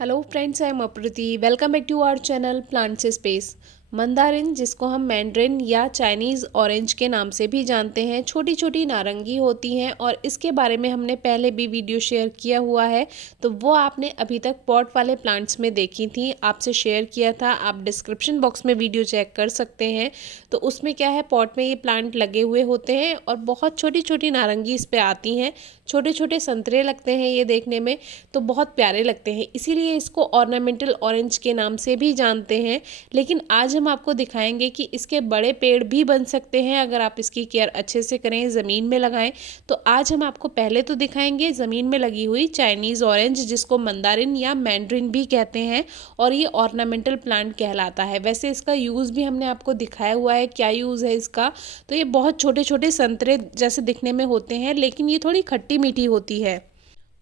Hello friends, I am Aprati. Welcome back to our channel plant से space. Mandarin, जिसको हम mandarin या Chinese orange के नाम से भी जानते हैं, छोटी छोटी नारंगी होती हैं और इसके बारे में हमने पहले भी वीडियो शेयर किया हुआ है। तो वो आपने अभी तक पॉट वाले प्लांट्स में देखी थी, आपसे शेयर किया था। आप डिस्क्रिप्शन बॉक्स में वीडियो चेक कर सकते हैं। तो उसमें क्या है, पॉट में ये प्लांट लगे हुए होते हैं और बहुत छोटी छोटी नारंगी इस पर आती हैं। छोटे छोटे संतरे लगते हैं ये देखने में, तो बहुत प्यारे लगते हैं, इसीलिए इसको ऑर्नामेंटल ऑरेंज के नाम से भी जानते हैं। लेकिन आज हम आपको दिखाएंगे कि इसके बड़े पेड़ भी बन सकते हैं अगर आप इसकी केयर अच्छे से करें, ज़मीन में लगाएं। तो आज हम आपको पहले तो दिखाएंगे ज़मीन में लगी हुई चाइनीज़ ऑरेंज, जिसको मंदारिन या मैंड्रिन भी कहते हैं और ये ऑर्नामेंटल प्लांट कहलाता है। वैसे इसका यूज़ भी हमने आपको दिखाया हुआ है, क्या यूज़ है इसका। तो ये बहुत छोटे छोटे संतरे जैसे दिखने में होते हैं, लेकिन ये थोड़ी खट्टी मीठी होती है।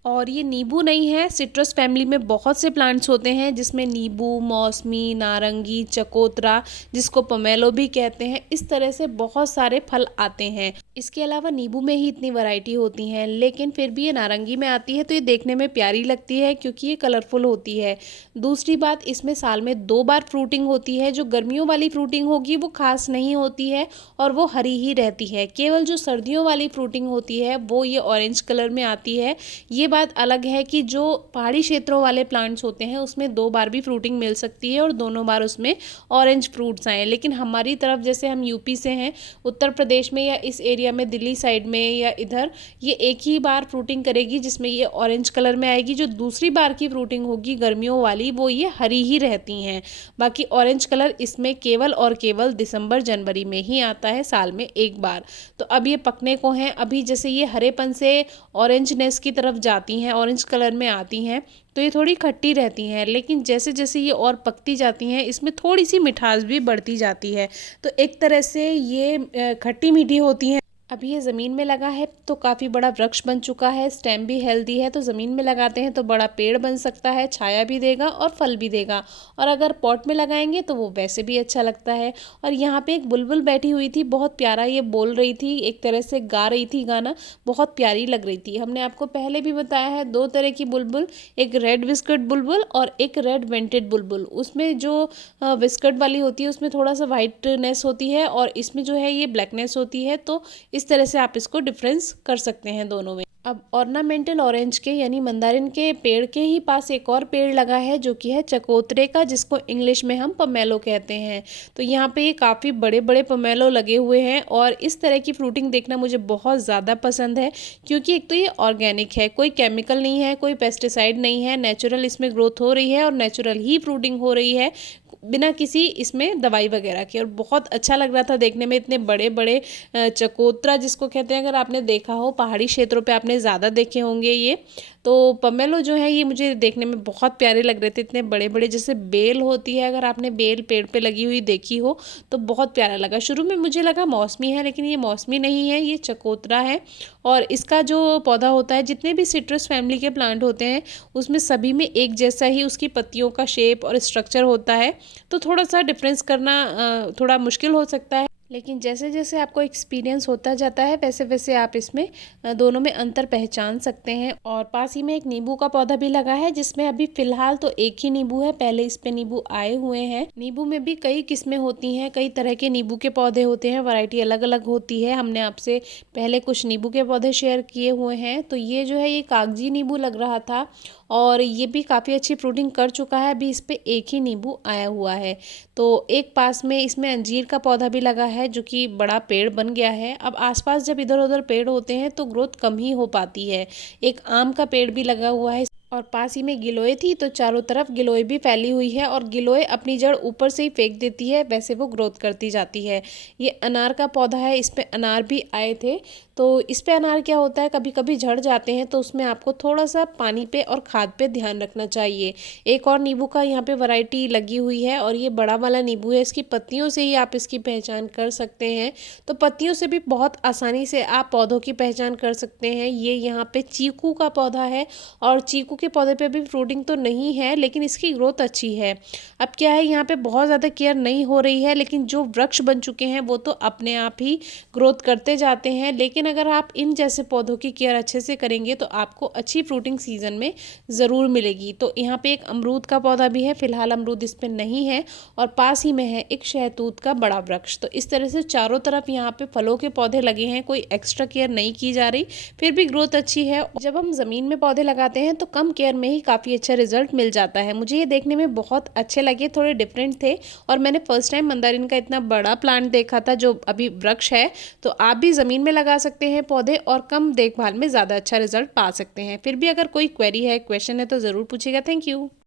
और ये नींबू नहीं है, सिट्रस फैमिली में बहुत से प्लांट्स होते हैं जिसमें नींबू, मौसमी, नारंगी, चकोतरा, जिसको पोमेलो भी कहते हैं, इस तरह से बहुत सारे फल आते हैं। इसके अलावा नींबू में ही इतनी वैरायटी होती हैं, लेकिन फिर भी ये नारंगी में आती है तो ये देखने में प्यारी लगती है क्योंकि ये कलरफुल होती है। दूसरी बात, इसमें साल में 2 बार फ्रूटिंग होती है। जो गर्मियों वाली फ्रूटिंग होगी वो खास नहीं होती है और वो हरी ही रहती है। केवल जो सर्दियों वाली फ्रूटिंग होती है वो ये ऑरेंज कलर में आती है। ये बात अलग है कि जो पहाड़ी क्षेत्रों वाले प्लांट्स होते हैं उसमें 2 बार भी फ्रूटिंग मिल सकती है और दोनों बार उसमें ऑरेंज फ्रूट्स आए। लेकिन हमारी तरफ, जैसे हम यूपी से हैं, उत्तर प्रदेश में या इस एरिया में दिल्ली साइड में या इधर, ये एक ही बार फ्रूटिंग करेगी जिसमें ये ऑरेंज कलर में आएगी। जो दूसरी बार की फ्रूटिंग होगी गर्मियों वाली, वो ये हरी ही रहती हैं। बाकी ऑरेंज कलर इसमें केवल और केवल दिसंबर जनवरी में ही आता है, साल में एक बार। तो अब ये पकने को हैं। अभी जैसे ये हरेपन से ऑरेंजनेस की तरफ जाती हैं, ऑरेंज कलर में आती हैं, तो ये थोड़ी खट्टी रहती हैं। लेकिन जैसे जैसे ये और पकती जाती हैं, इसमें थोड़ी सी मिठास भी बढ़ती जाती है। तो एक तरह से ये खट्टी मीठी होती हैं। अभी ये ज़मीन में लगा है तो काफ़ी बड़ा वृक्ष बन चुका है, स्टेम भी हेल्दी है, तो ज़मीन में लगाते हैं तो बड़ा पेड़ बन सकता है, छाया भी देगा और फल भी देगा। और अगर पॉट में लगाएंगे तो वो वैसे भी अच्छा लगता है। और यहाँ पे एक बुलबुल बैठी हुई थी, बहुत प्यारा ये बोल रही थी, एक तरह से गा रही थी गाना, बहुत प्यारी लग रही थी। हमने आपको पहले भी बताया है 2 तरह की बुलबुल, एक रेड बिस्किट बुलबुल और एक रेड वेंटेड बुलबुल। उसमें जो बिस्किट वाली होती है उसमें थोड़ा सा वाइटनेस होती है और इसमें जो है ये ब्लैकनेस होती है। तो इस तरह से आप इसको डिफरेंस कर सकते हैं दोनों में। अब ऑर्नामेंटल ऑरेंज के यानी मंदारिन के पेड़ के ही पास एक और पेड़ लगा है जो कि है चकोतरे का, जिसको इंग्लिश में हम पोमेलो कहते हैं। तो यहाँ पे ये काफ़ी बड़े बड़े पोमेलो लगे हुए हैं और इस तरह की फ्रूटिंग देखना मुझे बहुत ज़्यादा पसंद है क्योंकि एक तो ये ऑर्गेनिक है, कोई केमिकल नहीं है, कोई पेस्टिसाइड नहीं है, नेचुरल इसमें ग्रोथ हो रही है और नेचुरल ही फ्रूटिंग हो रही है, बिना किसी इसमें दवाई वगैरह के। और बहुत अच्छा लग रहा था देखने में, इतने बड़े बड़े चकोतरा जिसको कहते हैं, अगर आपने देखा हो पहाड़ी क्षेत्रों पे आपने ज़्यादा देखे होंगे ये। तो पोमेलो जो है ये मुझे देखने में बहुत प्यारे लग रहे थे, इतने बड़े बड़े, जैसे बेल होती है, अगर आपने बेल पेड़ पे लगी हुई देखी हो तो बहुत प्यारा लगा। शुरू में मुझे लगा मौसमी है, लेकिन ये मौसमी नहीं है, ये चकोतरा है। और इसका जो पौधा होता है, जितने भी सिट्रस फैमिली के प्लांट होते हैं उसमें सभी में एक जैसा ही उसकी पत्तियों का शेप और स्ट्रक्चर होता है। तो थोड़ा सा डिफरेंस करना थोड़ा मुश्किल हो सकता है, लेकिन जैसे जैसे आपको एक्सपीरियंस होता जाता है वैसे वैसे आप इसमें दोनों में अंतर पहचान सकते हैं। और पास ही में एक नींबू का पौधा भी लगा है, जिसमें अभी फिलहाल तो एक ही नींबू है, पहले इस पे नींबू आए हुए हैं। नींबू में भी कई किस्में होती हैं, कई तरह के नींबू के पौधे होते हैं, वैरायटी अलग अलग होती है। हमने आपसे पहले कुछ नींबू के पौधे शेयर किए हुए हैं। तो ये जो है ये कागजी नींबू लग रहा था और ये भी काफ़ी अच्छी फ्रूटिंग कर चुका है। अभी इस पे एक ही नींबू आया हुआ है। तो एक पास में इसमें अंजीर का पौधा भी लगा है जो कि बड़ा पेड़ बन गया है। अब आसपास जब इधर उधर पेड़ होते हैं तो ग्रोथ कम ही हो पाती है। एक आम का पेड़ भी लगा हुआ है और पास ही में गिलोय थी, तो चारों तरफ गिलोय भी फैली हुई है और गिलोय अपनी जड़ ऊपर से ही फेंक देती है, वैसे वो ग्रोथ करती जाती है। ये अनार का पौधा है, इस पे अनार भी आए थे। तो इस पे अनार क्या होता है, कभी कभी झड़ जाते हैं, तो उसमें आपको थोड़ा सा पानी पे और खाद पे ध्यान रखना चाहिए। एक और नींबू का यहाँ पे वैरायटी लगी हुई है और ये बड़ा वाला नींबू है, इसकी पत्तियों से ही आप इसकी पहचान कर सकते हैं। तो पत्तियों से भी बहुत आसानी से आप पौधों की पहचान कर सकते हैं। ये यहाँ पे चीकू का पौधा है और चीकू के पौधे पे अभी फ्रूटिंग तो नहीं है, लेकिन इसकी ग्रोथ अच्छी है। अब क्या है, यहाँ पे बहुत ज़्यादा केयर नहीं हो रही है, लेकिन जो वृक्ष बन चुके हैं वो तो अपने आप ही ग्रोथ करते जाते हैं। लेकिन अगर आप इन जैसे पौधों की केयर अच्छे से करेंगे तो आपको अच्छी फ्रूटिंग सीजन में ज़रूर मिलेगी। तो यहाँ पे एक अमरूद का पौधा भी है, फिलहाल अमरूद इस पे नहीं है, और पास ही में है एक शहतूत का बड़ा वृक्ष। तो इस तरह से चारों तरफ यहाँ पे फलों के पौधे लगे हैं, कोई एक्स्ट्रा केयर नहीं की जा रही, फिर भी ग्रोथ अच्छी है। जब हम ज़मीन में पौधे लगाते हैं तो कम केयर में ही काफ़ी अच्छा रिजल्ट मिल जाता है। मुझे ये देखने में बहुत अच्छे लगे, थोड़े डिफरेंट थे, और मैंने फर्स्ट टाइम मंदारिन का इतना बड़ा प्लांट देखा था जो अभी वृक्ष है। तो आप भी ज़मीन में लगा सकते हैं पौधे और कम देखभाल में ज़्यादा अच्छा रिजल्ट पा सकते हैं। फिर भी अगर कोई क्वेरी है, क्वेश्चन है तो ज़रूर पूछिएगा। Thank you.